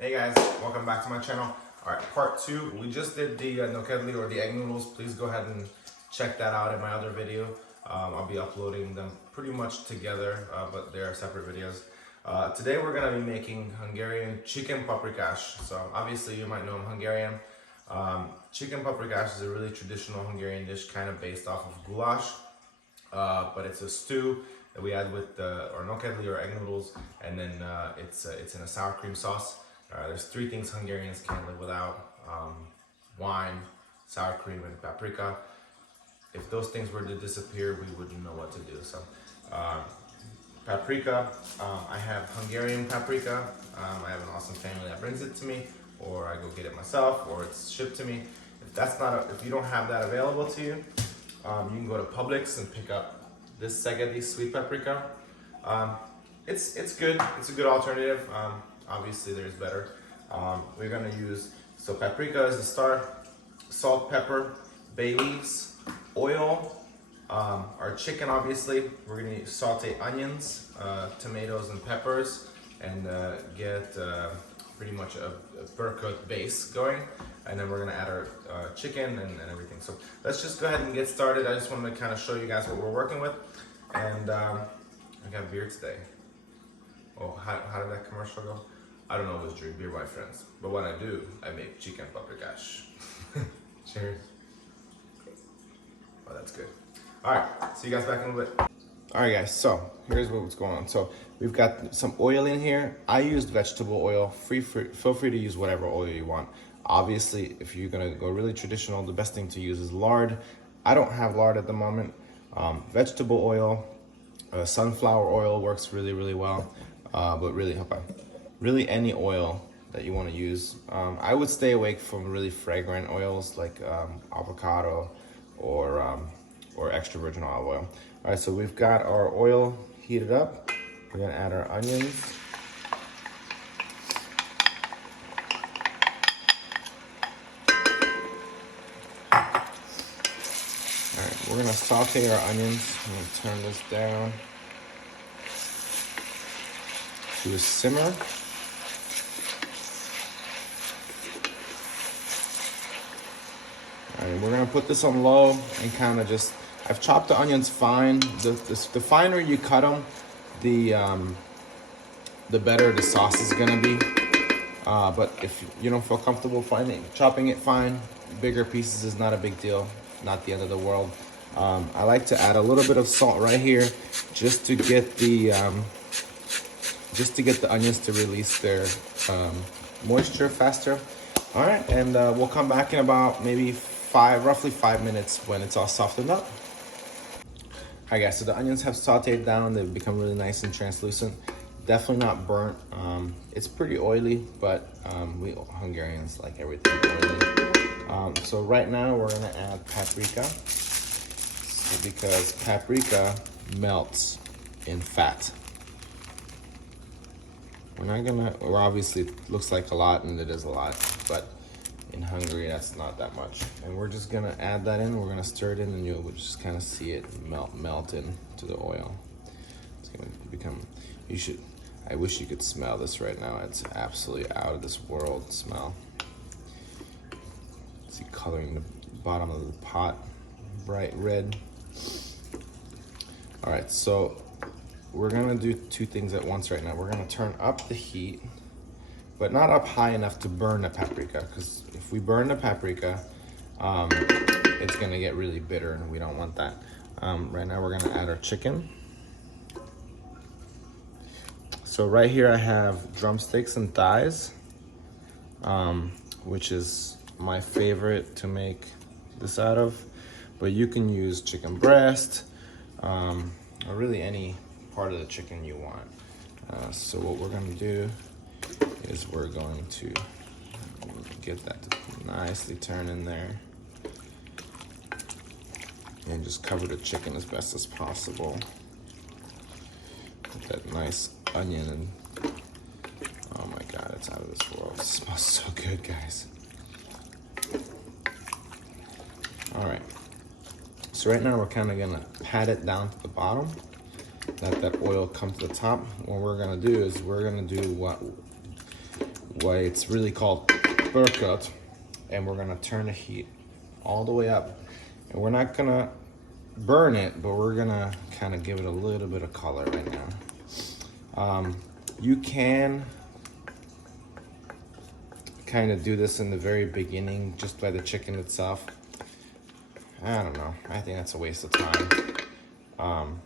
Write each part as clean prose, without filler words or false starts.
Hey guys, welcome back to my channel. All right, part two. We just did the nokedli or the egg noodles. Please go ahead and check that out in my other video. I'll be uploading them pretty much together, but they are separate videos. Today we're gonna be making Hungarian chicken paprikash. So obviously you might know I'm Hungarian. Chicken paprikash is a really traditional Hungarian dish, kind of based off of goulash, but it's a stew that we add with or nokedli or egg noodles, and then it's in a sour cream sauce. There's three things Hungarians can't live without: wine, sour cream, and paprika. If those things were to disappear, we wouldn't know what to do. So, paprika, I have Hungarian paprika. I have an awesome family that brings it to me, or I go get it myself, or it's shipped to me. If you don't have that available to you, you can go to Publix and pick up this Szegedi sweet paprika. It's good. It's a good alternative. Obviously, there's better. We're gonna use, so paprika is a start, salt, pepper, bay leaves, oil, our chicken obviously. We're gonna saute onions, tomatoes, and peppers, and get pretty much a burkut base going. And then we're gonna add our chicken and everything. So let's just go ahead and get started. I just wanted to kind of show you guys what we're working with. And I got beer today. Oh, how did that commercial go? I don't always drink beer, my friends, but when I do, I make chicken paprikash. Cheers. Oh, that's good. All right, see you guys back in a bit. All right, guys, so here's what's going on. So we've got some oil in here. I used vegetable oil. Feel free to use whatever oil you want. Obviously, if you're gonna go really traditional, the best thing to use is lard. I don't have lard at the moment. Vegetable oil, sunflower oil works really, really well. But really any oil that you want to use. I would stay away from really fragrant oils like avocado or extra virgin olive oil. All right, so we've got our oil heated up. We're gonna add our onions. All right, we're gonna saute our onions. I'm gonna turn this down to a simmer. All right, we're gonna put this on low and kind of just, I've chopped the onions fine. The finer you cut them, the better the sauce is gonna be. But if you don't feel comfortable chopping it fine, bigger pieces is not a big deal, not the end of the world. I like to add a little bit of salt right here just to get the onions to release their moisture faster. All right, and we'll come back in about maybe roughly 5 minutes when it's all softened up. All right, guys, so the onions have sauteed down. They've become really nice and translucent. Definitely not burnt. It's pretty oily, but we Hungarians like everything oily. So right now we're gonna add paprika, because paprika melts in fat. Well, obviously it looks like a lot, and it is a lot, but in Hungary that's not that much. And we're just gonna add that in. We're gonna stir it in, and you'll just kind of see it melt into the oil. It's gonna become. I wish you could smell this right now. It's absolutely out of this world smell. See, coloring the bottom of the pot bright red. All right, so we're gonna do two things at once right now. We're gonna turn up the heat, but not up high enough to burn the paprika, because if we burn the paprika, it's gonna get really bitter, and we don't want that. Right now we're gonna add our chicken. So right here I have drumsticks and thighs, which is my favorite to make this out of, but you can use chicken breast, or really any part of the chicken you want. So what we're gonna do is we're going to get that to nicely turn in there, and just cover the chicken as best as possible with that nice onion. And oh my god, it's out of this world. It smells so good, guys. All right, so right now we're kind of gonna pat it down to the bottom, let that oil come to the top. What we're gonna do is we're gonna do why it's really called Paprikas. And we're gonna turn the heat all the way up. And we're not gonna burn it, but we're gonna kind of give it a little bit of color right now. You can kind of do this in the very beginning just by the chicken itself. I don't know, I think that's a waste of time.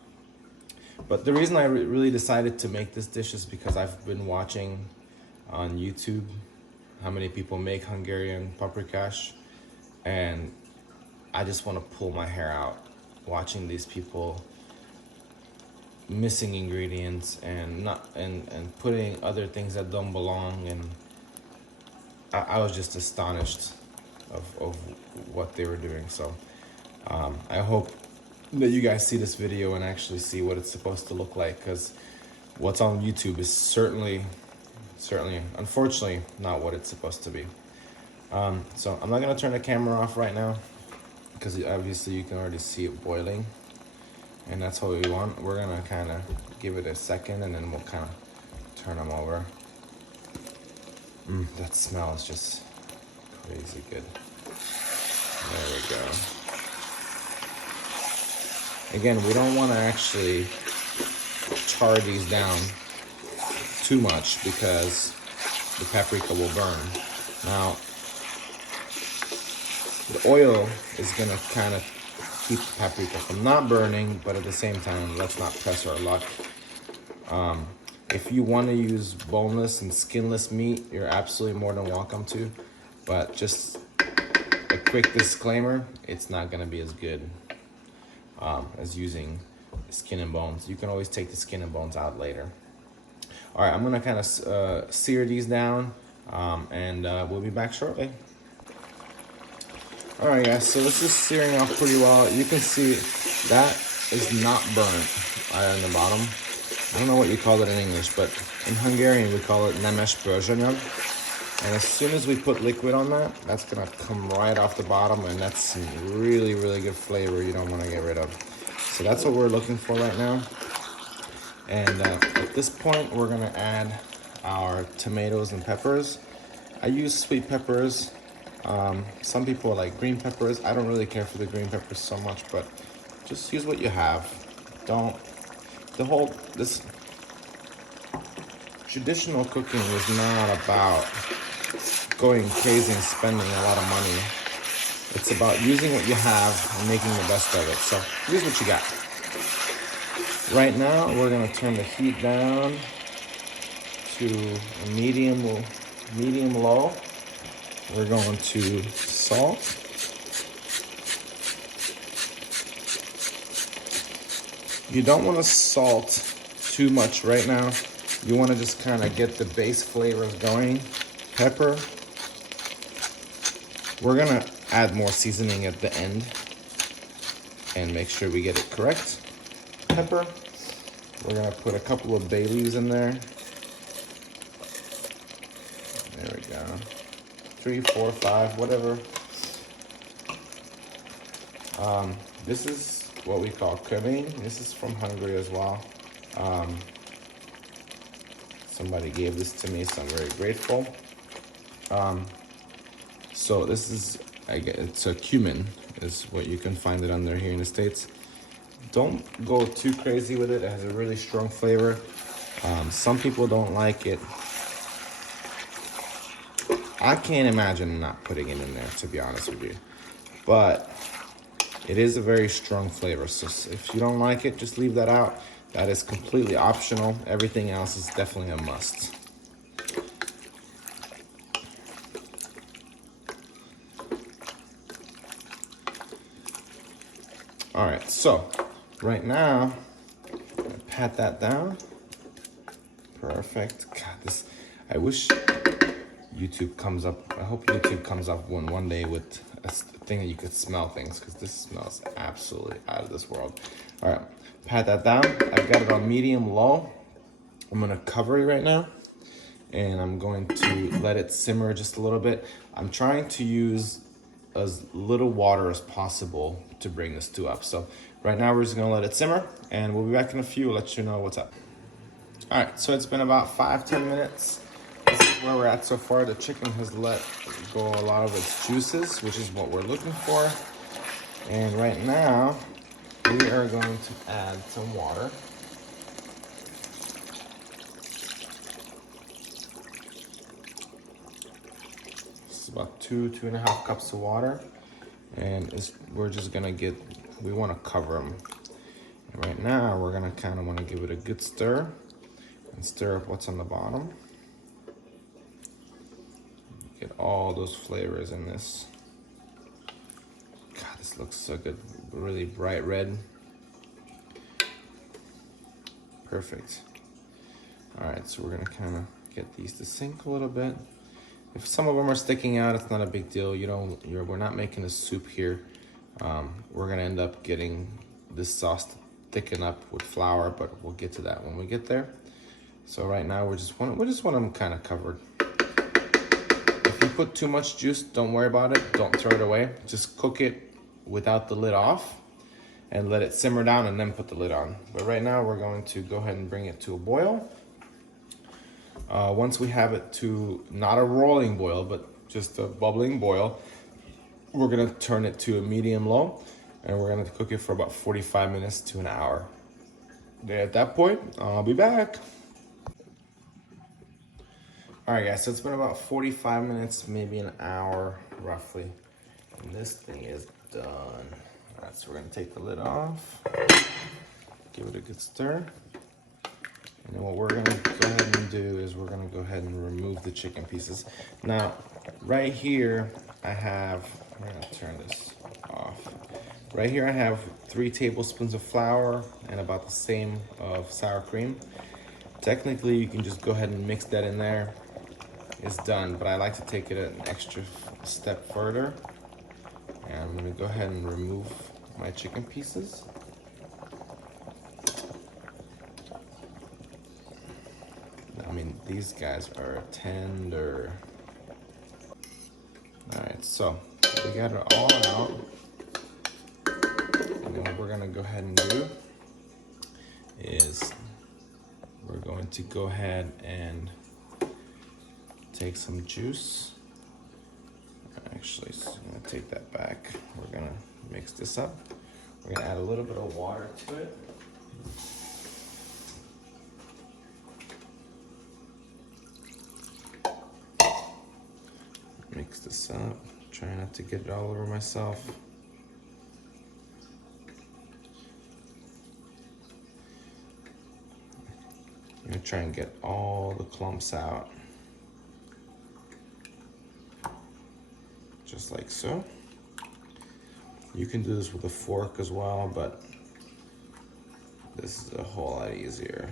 But the reason I really decided to make this dish is because I've been watching on YouTube how many people make Hungarian Paprikash, and I just want to pull my hair out watching these people missing ingredients and putting other things that don't belong, and I was just astonished of what they were doing. So I hope that you guys see this video and actually see what it's supposed to look like, because what's on YouTube is certainly unfortunately not what it's supposed to be. So I'm not gonna turn the camera off right now, because obviously you can already see it boiling, and that's what we want. We're gonna kind of give it a second, and then we'll kind of turn them over. That smell is just crazy good. There we go. Again, we don't want to actually char these down too much, because the paprika will burn. Now, the oil is gonna kind of keep the paprika from not burning, but at the same time, let's not press our luck. If you want to use boneless and skinless meat, you're absolutely more than welcome to, but just a quick disclaimer, it's not gonna be as good as using skin and bones. You can always take the skin and bones out later. All right, I'm gonna kind of sear these down, and we'll be back shortly. All right, guys, so this is searing off pretty well. You can see that is not burnt on the bottom. I don't know what you call it in English, but in Hungarian we call it nemes bőrönyög. And as soon as we put liquid on that, that's gonna come right off the bottom, and that's some really, really good flavor you don't wanna get rid of. So that's what we're looking for right now. And at this point, we're gonna add our tomatoes and peppers. I use sweet peppers. Some people like green peppers. I don't really care for the green peppers so much, but just use what you have. This traditional cooking is not about going crazy and spending a lot of money. It's about using what you have and making the best of it. So use what you got. Right now, we're gonna turn the heat down to a medium low. We're going to salt. You don't want to salt too much right now. You want to just kind of get the base flavors going. Pepper. We're gonna add more seasoning at the end and make sure we get it correct. Pepper. We're gonna put a couple of bay leaves in there. There we go. 3, 4, 5, whatever. This is what we call cumin. This is from Hungary as well. Somebody gave this to me, so I'm very grateful. So this is, it's a cumin, is what you can find it under here in the States. Don't go too crazy with it. It has a really strong flavor. Some people don't like it. I can't imagine not putting it in there, to be honest with you. But it is a very strong flavor. So if you don't like it, just leave that out. That is completely optional. Everything else is definitely a must. All right, so right now, I'm gonna pat that down. Perfect. God, I wish YouTube comes up. I hope YouTube comes up one day with a thing that you could smell things, because this smells absolutely out of this world. All right, pat that down. I've got it on medium low. I'm gonna cover it right now, and I'm going to let it simmer just a little bit. I'm trying to use as little water as possible to bring the stew up. So right now we're just gonna let it simmer, and we'll be back in a few, let you know what's up. All right, so it's been about 5-10 minutes. where we're at so far. The chicken has let go a lot of its juices, which is what we're looking for. And right now, we are going to add some water. It's about 2.5 cups of water. And we're just gonna we wanna cover them. And right now, we're gonna kind of wanna give it a good stir and stir up what's on the bottom. Get all those flavors in this. God, this looks so good. Really bright red. Perfect. All right, so we're gonna kind of get these to sink a little bit. If some of them are sticking out, it's not a big deal. We're not making a soup here. We're gonna end up getting this sauce to thicken up with flour, but we'll get to that when we get there. So right now we just want them kind of covered. If you put too much juice, don't worry about it. Don't throw it away. Just cook it without the lid off and let it simmer down and then put the lid on. But right now we're going to go ahead and bring it to a boil. Once we have it to not a rolling boil, but just a bubbling boil, we're gonna turn it to a medium low and we're gonna cook it for about 45 minutes to an hour. At that point, I'll be back. All right, guys, so it's been about 45 minutes, maybe an hour, roughly. And this thing is done. All right, so we're gonna take the lid off, give it a good stir. And then what we're gonna go ahead and do is we're gonna go ahead and remove the chicken pieces. Now, right here, I'm gonna turn this off. Right here, I have 3 tablespoons of flour and about the same of sour cream. Technically, you can just go ahead and mix that in there. It's done, but I like to take it an extra step further. And I'm gonna go ahead and remove my chicken pieces. I mean, these guys are tender. All right, so we got it all out. And then what we're gonna go ahead and do is we're going to go ahead and take some juice. Actually, so I'm gonna take that back. We're gonna mix this up. We're gonna add a little bit of water to it. Mix this up. Try not to get it all over myself. I'm gonna try and get all the clumps out. Just like so. You can do this with a fork as well, but this is a whole lot easier.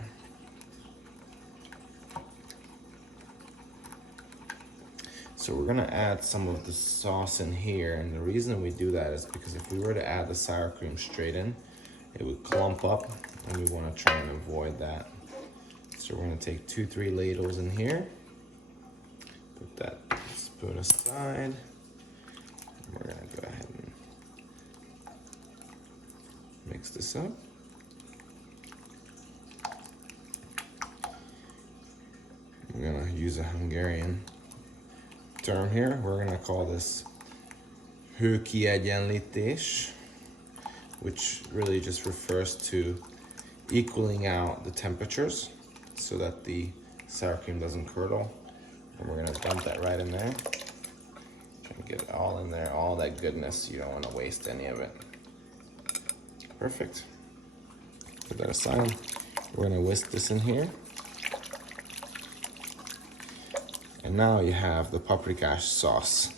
So we're gonna add some of the sauce in here, and the reason we do that is because if we were to add the sour cream straight in, it would clump up, and we wanna try and avoid that. So we're gonna take 2-3 ladles in here, put that spoon aside, and we're gonna go ahead and mix this up. We're gonna use a Hungarian term here. We're gonna call this hőkiegyenlítés, which really just refers to equaling out the temperatures so that the sour cream doesn't curdle. And we're gonna dump that right in there. And get it all in there, all that goodness. You don't wanna waste any of it. Perfect. Put that aside. We're gonna whisk this in here. And now you have the Paprikash sauce.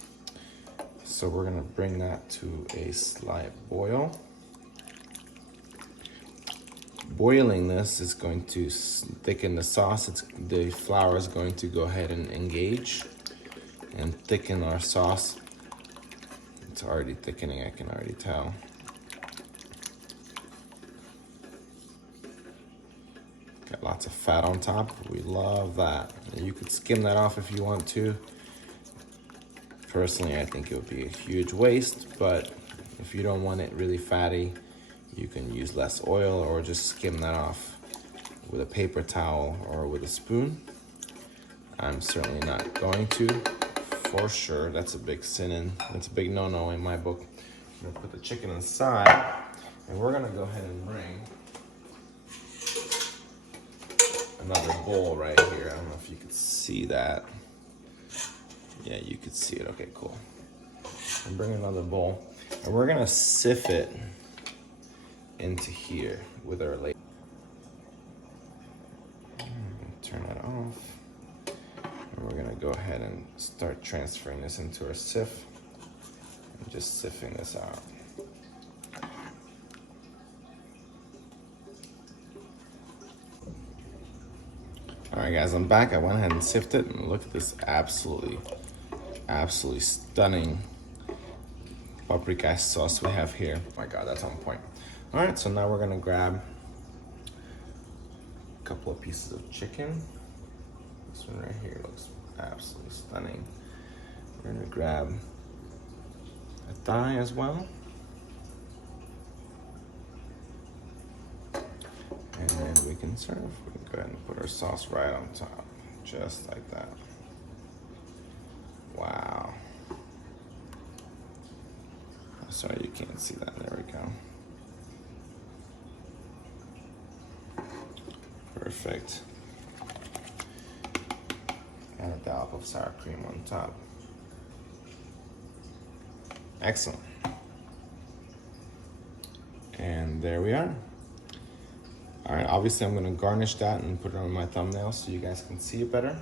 So we're gonna bring that to a slight boil. Boiling this is going to thicken the sauce. The flour is going to go ahead and engage and thicken our sauce. It's already thickening, I can already tell. Got lots of fat on top. We love that. And you could skim that off if you want to. Personally, I think it would be a huge waste, but if you don't want it really fatty, you can use less oil or just skim that off with a paper towel or with a spoon. I'm certainly not going to, for sure. That's a big sin and that's a big no-no in my book. I'm gonna put the chicken inside, and we're gonna go ahead and bring another bowl right here. I don't know if you could see that. Yeah, you could see it. Okay, cool. And bring another bowl, and we're gonna sift it into here with our ladle. Turn that off. And we're gonna go ahead and start transferring this into our sieve and just sifting this out. All right, guys, I'm back. I went ahead and sifted, and look at this absolutely stunning Paprikash sauce we have here. Oh my God, that's on point. All right, so now we're gonna grab a couple of pieces of chicken. This one right here looks absolutely stunning. We're gonna grab a thigh as well. And then we can serve. We can go ahead and put our sauce right on top, just like that. Wow. Sorry, you can't see that. There we go. Perfect. And a dollop of sour cream on top. Excellent. And there we are. All right, obviously I'm gonna garnish that and put it on my thumbnail so you guys can see it better.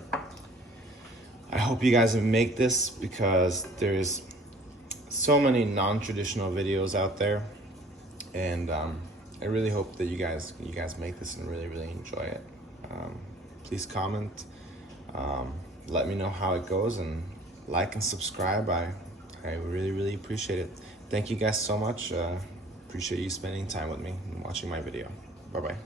I hope you guys make this because there's so many non-traditional videos out there, and I really hope that you guys make this and really enjoy it. Please comment, let me know how it goes, and like and subscribe. I really appreciate it. Thank you guys so much. Appreciate you spending time with me and watching my video. Bye bye.